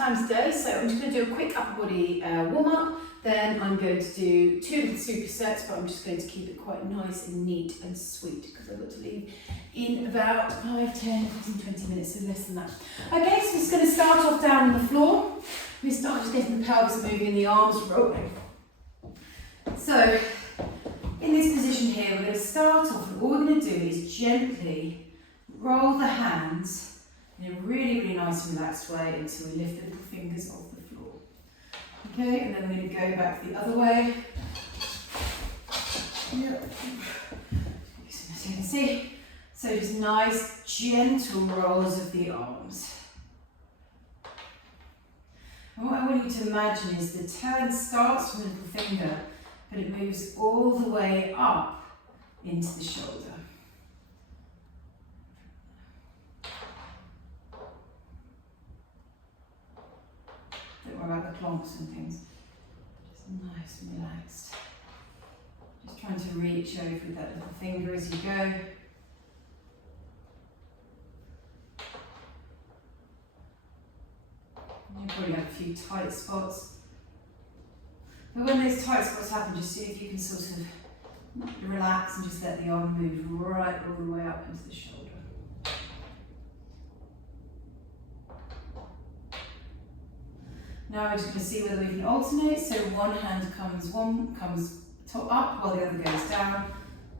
time today, so I'm just going to do a quick upper body warm-up. Then I'm going to do 2 little supersets, but I'm just going to keep it quite nice and neat and sweet because I've got to leave in about 5, 10, 15, 20 minutes, so less than that. Okay, so I'm just going to start off down on the floor. We start just getting the pelvis moving and the arms rolling. So, in this position here, we're going to start off and all we're going to do is gently roll the hands in a really, really nice and relaxed way until we lift the little fingers off the floor. Okay, and then we're going to go back the other way. Yep. As you can see, so just nice, gentle rolls of the arms. And what I want you to imagine is the turn starts from the little finger, but it moves all the way up into the shoulder. Don't worry about the clonks and things. Just nice and relaxed. Just trying to reach over with that little finger as you go. You probably have a few tight spots. But when those tight spots happen, just see if you can sort of relax and just let the arm move right all the way up into the shoulder. Now we're just going to see whether we can alternate. So one comes top up while the other goes down.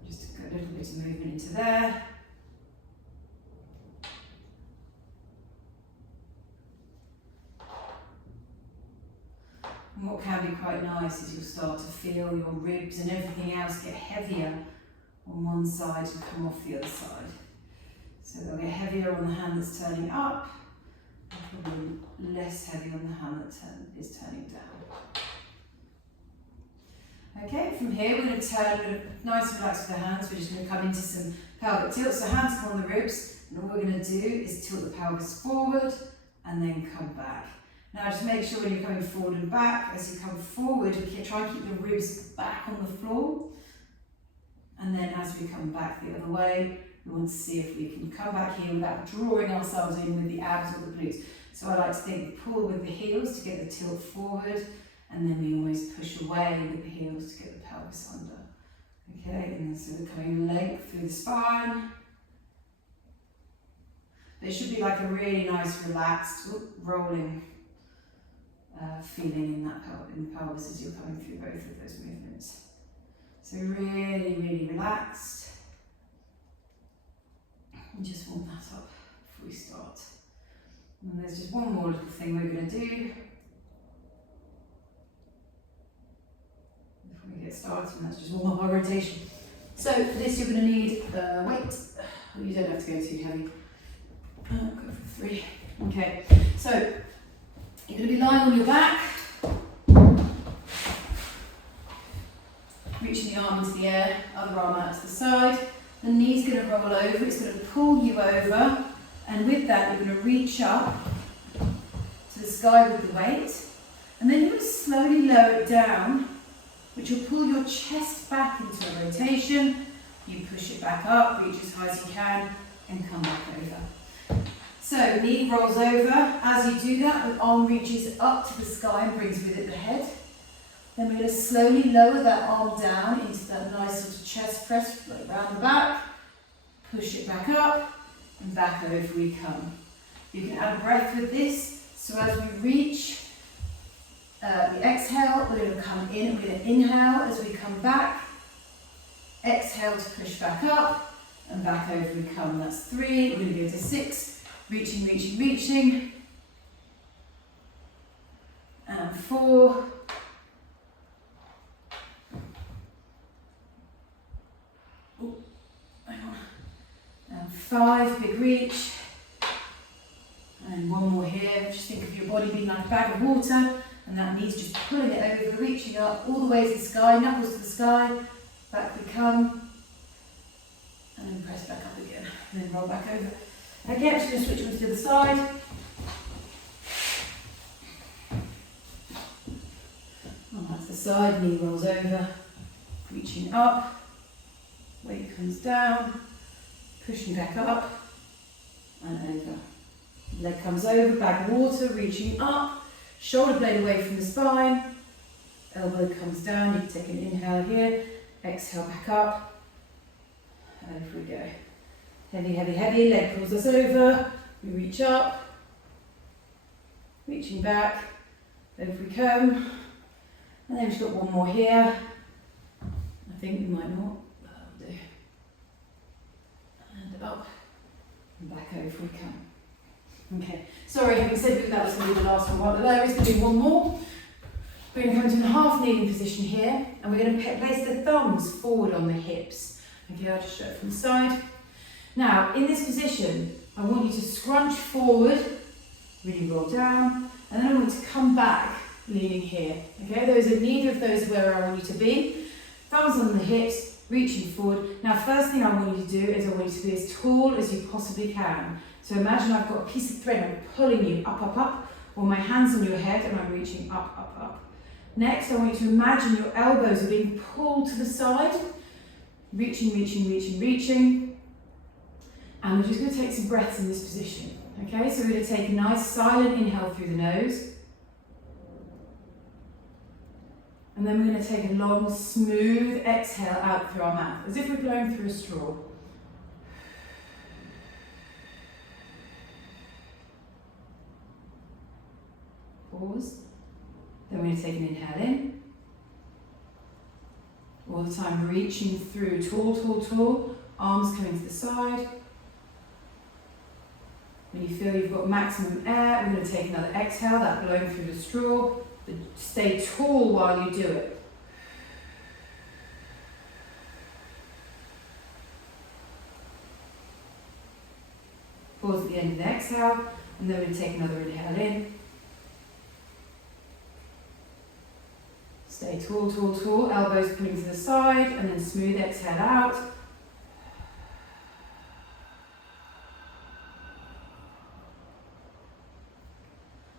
Just a little bit of movement into there. And what can be quite nice is you'll start to feel your ribs and everything else get heavier on one side and come off the other side. So they'll get heavier on the hand that's turning up, and probably less heavy on the hand that is turning down. Okay, from here we're going to turn nice and relaxed with the hands. We're just going to come into some pelvic tilt. So hands come on the ribs, and all we're going to do is tilt the pelvis forward and then come back. Now just make sure when you're coming forward and back, as you come forward, try and keep the ribs back on the floor. And then as we come back the other way, we want to see if we can come back here without drawing ourselves in with the abs or the glutes. So I like to think we pull with the heels to get the tilt forward, and then we always push away with the heels to get the pelvis under. Okay, and then so we're coming length through the spine. It should be like a really nice relaxed, rolling feeling in the pelvis as you're coming through both of those movements. So really, really relaxed. And just warm that up before we start. And there's just one more little thing we're going to do before we get started, and that's just warm up our rotation. So for this you're going to need weight. You don't have to go too heavy. Go for 3. Okay, so you're going to be lying on your back, reaching the arm into the air, other arm out to the side. The knee's going to roll over, it's going to pull you over, and with that you're going to reach up to the sky with the weight, and then you're going to slowly lower it down, which will pull your chest back into a rotation. You push it back up, reach as high as you can, and come back over. So knee rolls over. As you do that, the arm reaches up to the sky and brings with it the head. Then we're going to slowly lower that arm down into that nice sort of chest press, like round the back. Push it back up, and back over we come. You can add a breath with this. So as we reach the exhale, we're going to come in, and we're going to inhale as we come back. Exhale to push back up, and back over we come. That's 3. We're going to go to 6. Reaching, reaching, reaching. And 4. Oh, hang on. And 5, big reach. And one more here. Just think of your body being like a bag of water, and that means just pulling it over, reaching up all the way to the sky, knuckles to the sky. Back we come. And then press back up again. And then roll back over. Okay, I'm just going to switch over to the side. Oh, that's the side, knee rolls over, reaching up, weight comes down, pushing back up, and over. Leg comes over, bag of water, reaching up, shoulder blade away from the spine, elbow comes down, you can take an inhale here, exhale back up, over we go. Heavy, heavy, heavy, leg pulls us over, we reach up, reaching back, over we come, and then we've got one more here. I think we might not, but that'll do. And up, and back over we come. Okay, sorry, having said that was going to be the last one, but there is going to be one more. We're going to come into a half kneeling position here, and we're going to place the thumbs forward on the hips. Okay, I'll just show it from the side. Now, in this position, I want you to scrunch forward, really roll down, and then I want you to come back, leaning here. Okay, neither of those are where I want you to be. Thumbs on the hips, reaching forward. Now, first thing I want you to do is I want you to be as tall as you possibly can. So imagine I've got a piece of thread, I'm pulling you up, up, up, or my hands on your head and I'm reaching up, up, up. Next, I want you to imagine your elbows are being pulled to the side, reaching, reaching, reaching, reaching. And we're just going to take some breaths in this position. Okay, so we're going to take a nice silent inhale through the nose. And then we're going to take a long, smooth exhale out through our mouth, as if we're blowing through a straw. Pause. Then we're going to take an inhale in. All the time reaching through, tall, tall, tall. Arms coming to the side. When you feel you've got maximum air, we're going to take another exhale, that blowing through the straw. But stay tall while you do it. Pause at the end of the exhale, and then we're going to take another inhale in. Stay tall, tall, tall, elbows pulling to the side, and then smooth exhale out.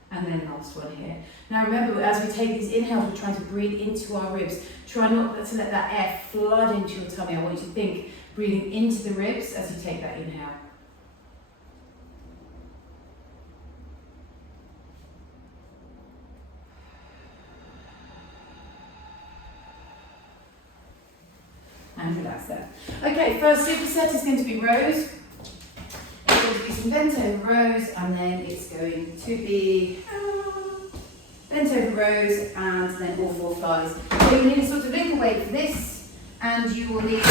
And then last one here. Now remember, as we take these inhales, we're trying to breathe into our ribs. Try not to let that air flood into your tummy. I want you to think breathing into the ribs as you take that inhale. And relax there. Okay, first superset is going to be rows. It's going to be some bent over rows, and then it's going to be bent over rows, and then all four flies. So you need a sort of little weight for this, and you will need either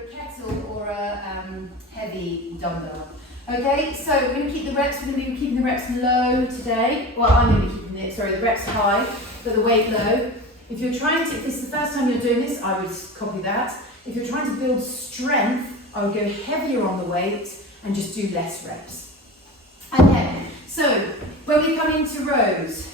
a kettle or a heavy dumbbell. Okay, so we're going to keep the reps. We're going to be keeping the reps low today. Well, I'm going to be keeping the reps high, but the weight low. If you're trying to, if this is the first time you're doing this, I would copy that. If you're trying to build strength, I would go heavier on the weight and just do less reps. Okay, so when we come into rows,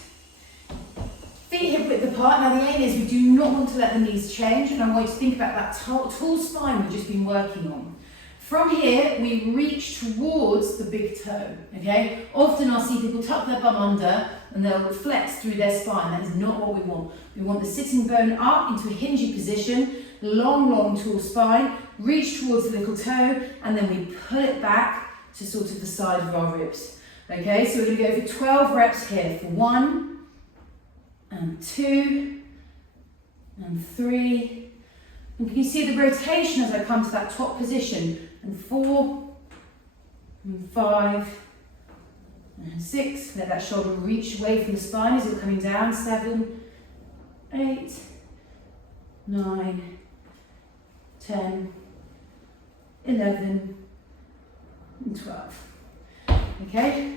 feet hip width apart. Now the aim is we do not want to let the knees change, and I want you to think about that tall spine we've just been working on. From here, we reach towards the big toe, okay? Often I'll see people tuck their bum under and they'll flex through their spine. That is not what we want. We want the sitting bone up into a hingey position, long, long, tall spine, reach towards the little toe, and then we pull it back to sort of the side of our ribs. Okay, so we're going to go for 12 reps here for 1, and 2, and 3. And can you see the rotation as I come to that top position? And 4, and 5, and 6. Let that shoulder reach away from the spine as you're coming down. 7, 8, 9, 10, 11, and 12. Okay?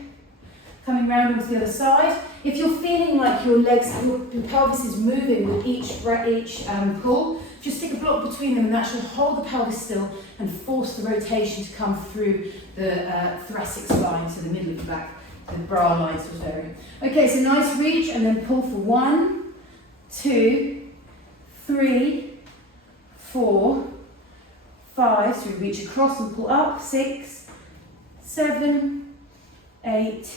Coming round onto the other side. If you're feeling like your legs, your pelvis is moving with each pull, just stick a block between them, and that should hold the pelvis still and force the rotation to come through the thoracic spine, so the middle of the back, the bra line sort of area. Okay, so nice reach, and then pull for 1, 2, 3, 4, 5. So we reach across and pull up. 6, 7, 8,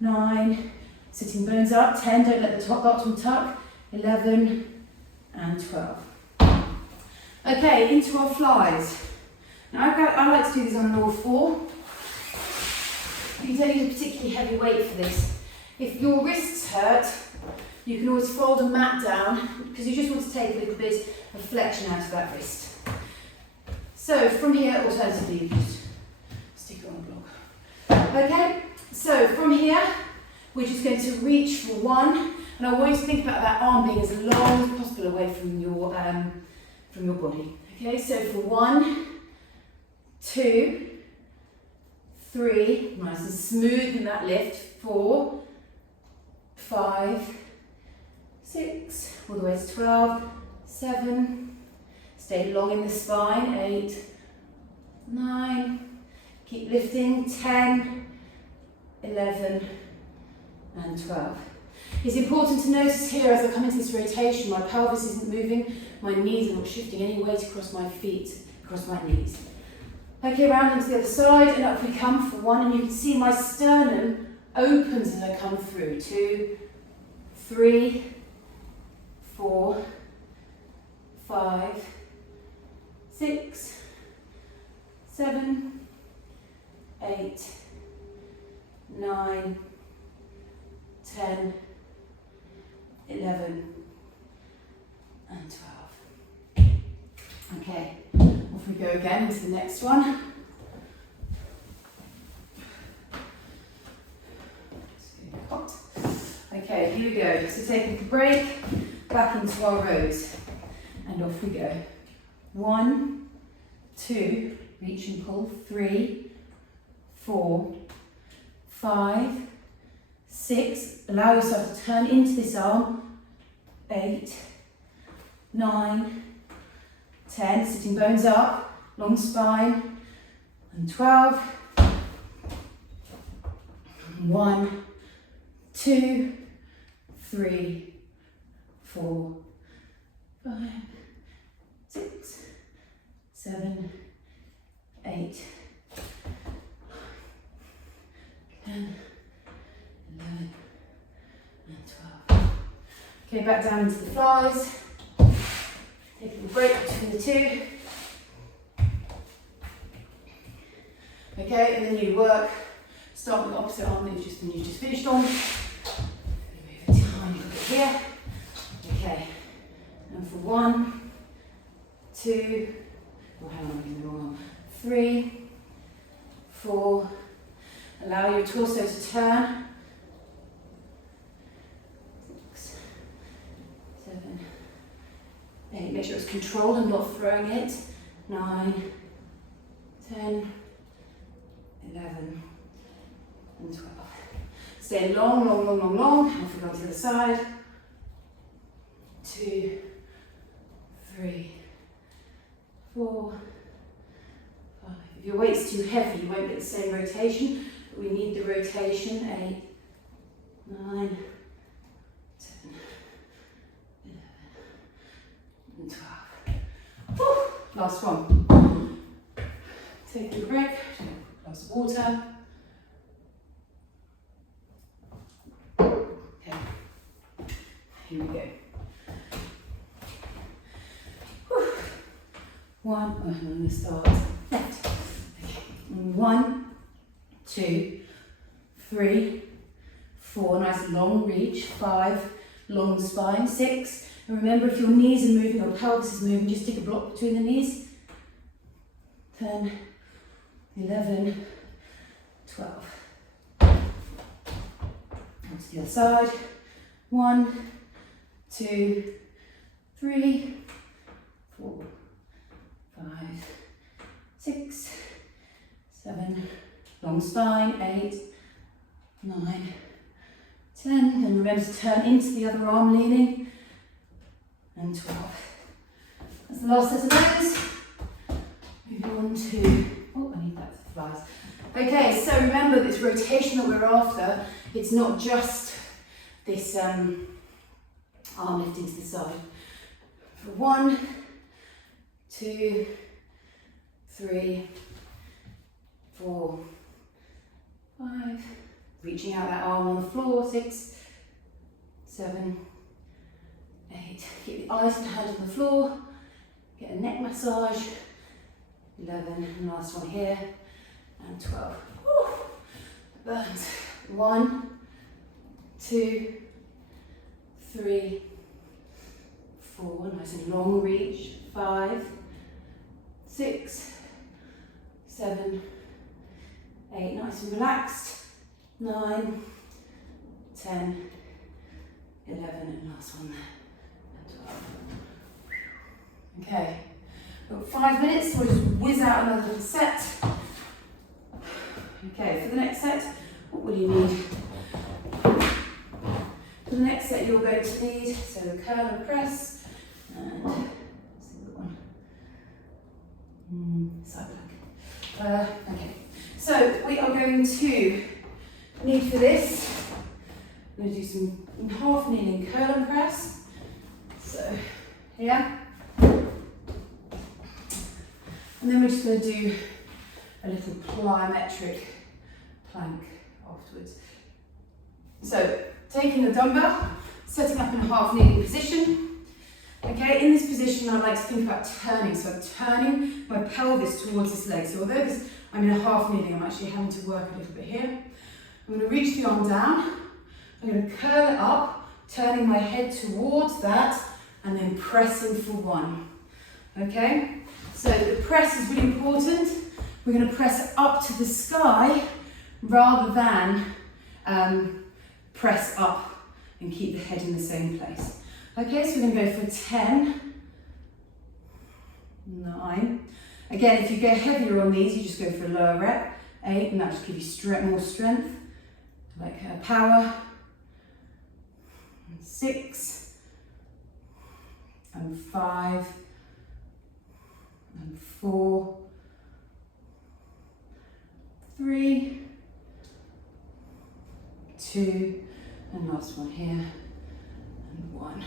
9. Sitting bones up. 10. Don't let the top bottom tuck. 11 and 12. Okay, into our flies. Now I like to do these on all 4. You don't need a particularly heavy weight for this. If your wrists hurt, you can always fold a mat down because you just want to take a little bit of flexion out of that wrist. So from here, alternatively, you can just stick it on the block. Okay, so from here, we're just going to reach for one, and I want you to think about that arm being as long as possible away from your body. Okay, so for 1, 2, 3, nice and smooth in that lift, 4, 5, 6, all the way to 12, 7, stay long in the spine, 8, 9, keep lifting, 10, 11, and 12. It's important to notice here as I come into this rotation, my pelvis isn't moving, my knees are not shifting any weight across my feet, across my knees. Okay, round into the other side, and up we come for 1, and you can see my sternum opens as I come through. 2, 3, 4, 5, 6, 7, 8, 9, 10, 11, and 12. Okay, off we go again into the next one. Okay, here we go. So taking a break, back into our rows, and off we go. 1, 2, reach and pull, 3, 4, 5, 6, allow yourself to turn into this arm, 8, 9, 10, sitting bones up, long spine, and 12, 1, 2, 3, 4, 5, 6, 7, 8, 10, 11, and 12. Okay, back down into the flies. Taking a break between the two. Okay, and then you work. Start with the opposite arm that you've just finished on. Move it a tiny bit here. Okay, and for 1, 2, oh hang on, I'm getting the wrong arm. 3, 4. Allow your torso to turn. 6, 7, 8. Make sure it's controlled and not throwing it. 9, 10, 11, and 12. Stay long, long, long, long, long. Off we go to the other side. 2, 3, 4, 5. If your weight's too heavy, you won't get the same rotation. We need the rotation, 8, 9, 10, 11, and 12. Whew. Last one. Take a break, glass of water. Okay, here we go. Whew. 1, oh, I'm going to start left. Okay. 1, 2, 3, 4, nice long reach, 5, long spine, 6, and remember if your knees are moving or pelvis is moving, just stick a block between the knees, 10, 11, 12. On to the other side, 1, 2, 3, 4, 5, 6, 7, long spine, 8, 9, 10, and remember to turn into the other arm leaning, and 12. That's the last set of those. Moving on to, oh, I need that for the flies. Okay, so remember this rotation that we're after, it's not just this arm lifting to the side. For 1, 2, 3, 4, 5, reaching out that arm on the floor, 6, 7, 8, keep the eyes and hands on the floor, get a neck massage, 11, and last one here, and 12. Woo. Burnt. 1, 2, 3, 4. Nice and long reach. 5, 6, 7, 8. Nice and relaxed. 9, 10, 11, and last one there. And 12. Okay. Got 5 minutes. We'll just whiz out another little set. Okay, for the next set, what will you need? For the next set, you're going to need, so the curl and press, and single one. Side plank. Okay, so we are going to need for this, I'm going to do some half kneeling curl and press. So, here. And then we're just going to do a little plyometric plank afterwards. So, taking the dumbbell, setting up in a half kneeling position. Okay, in this position I like to think about turning. So I'm turning my pelvis towards this leg. So although I'm in a half kneeling, I'm actually having to work a little bit here. I'm going to reach the arm down. I'm going to curl it up, turning my head towards that, and then pressing for 1. Okay, so the press is really important. We're going to press up to the sky rather than press up and keep the head in the same place. Okay, so we're going to go for 10, 9. Again, if you go heavier on these, you just go for a lower rep. 8, and that just gives you more strength, like power. 6, and 5, and 4, 3, 2, and last one here, and 1.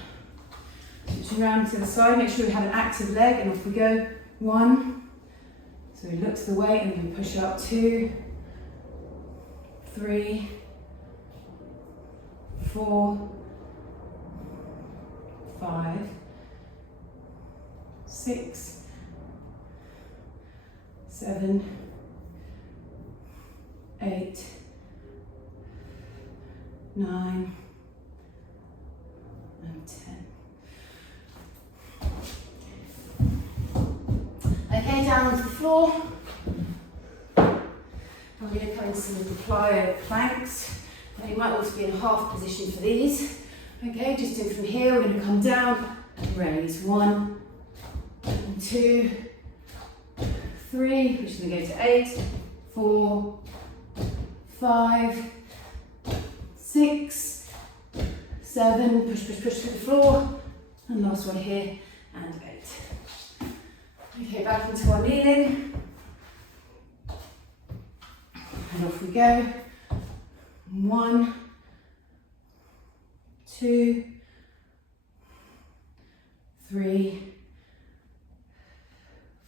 Switching around to the side, make sure we have an active leg, and off we go. 1, so we look to the weight and then we push up. 2, 3, 4, 5, 6, 7, 8, 9, and 10. Okay, down onto the floor. I'm going to come into some of the plyo planks. Now you might want to be in half position for these. Okay, just in from here, we're going to come down and raise. 1, and 2, 3, which is going to go to 8, 4, 5, 6, 7, push to the floor, and last one here, and 8. Okay, back into our kneeling, and off we go. 1, 2, 3,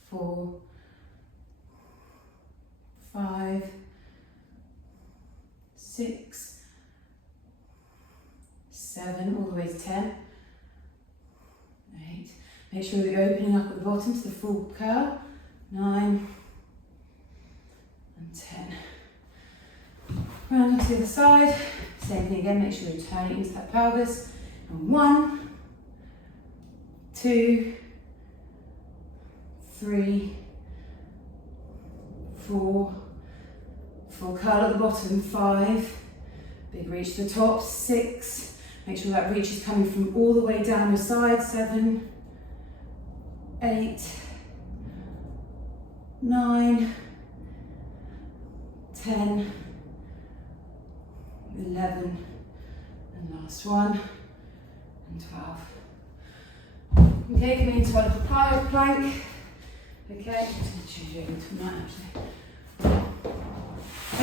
4, 5, 6, 7, all the way to 10, 8. Make sure that you're opening up at the bottom to the full curl. 9, and 10. Round to the other side. Same thing again, make sure you're turning into that pelvis. And 1, 2, 3, 4, full curl at the bottom. 5, big reach to the top. 6, make sure that reach is coming from all the way down the side. 7, 8, 9, 10, 11, and last one, and 12. Okay, coming into our little plyo plank. Okay, I'm just going to change over to that actually.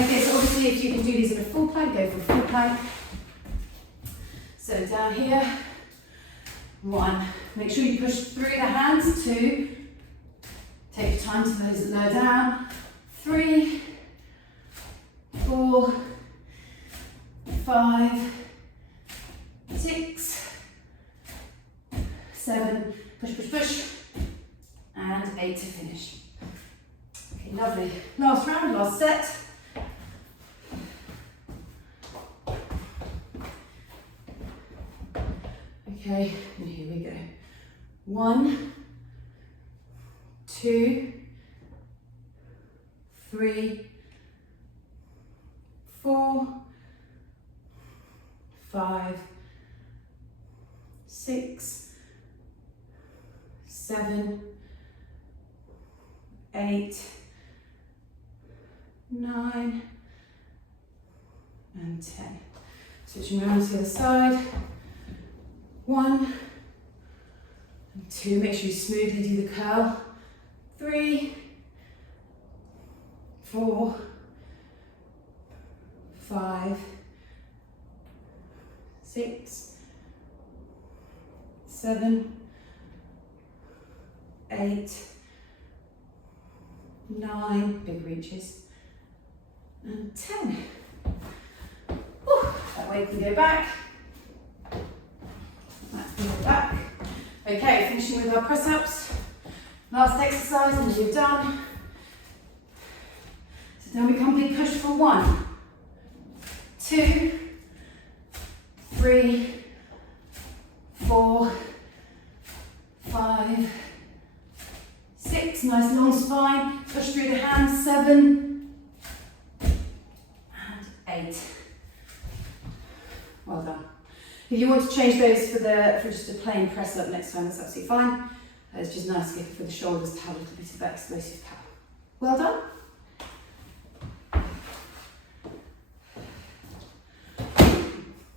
Okay, so obviously if you can do these in a full plank, go for a full plank. So down here, 1. Make sure you push through the hands. 2. Take your time to those that lower down. 3, 4, 5, 6, 7, push, and 8 to finish. Okay, lovely. Last round, last set. Okay, and here we go. 1, 2, 3, 4, 5, 6, 7, 8, 9, and 10. Switching around to the other side. 1 and 2. Make sure you smoothly do the curl. 3, 4, 5, 6, 7, 8, 9, big reaches, and 10. Whew, that way can go back. That can go back. Okay, finishing with our press-ups. Last exercise and you're done. So now we come big push for 1, 2, 3, 4, 5, 6, nice long spine, push through the hands, 7, and 8. Well done. If you want to change those for just a plain press up next time, that's absolutely fine. It's just nice for the shoulders to have a little bit of that explosive power. Well done.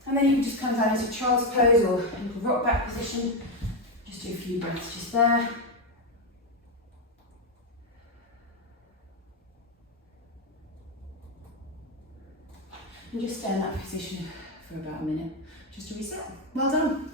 And then you can just come down into child's pose or into rock back position. Just do a few breaths just there. And just stay in that position for about a minute, just to reset. Well done.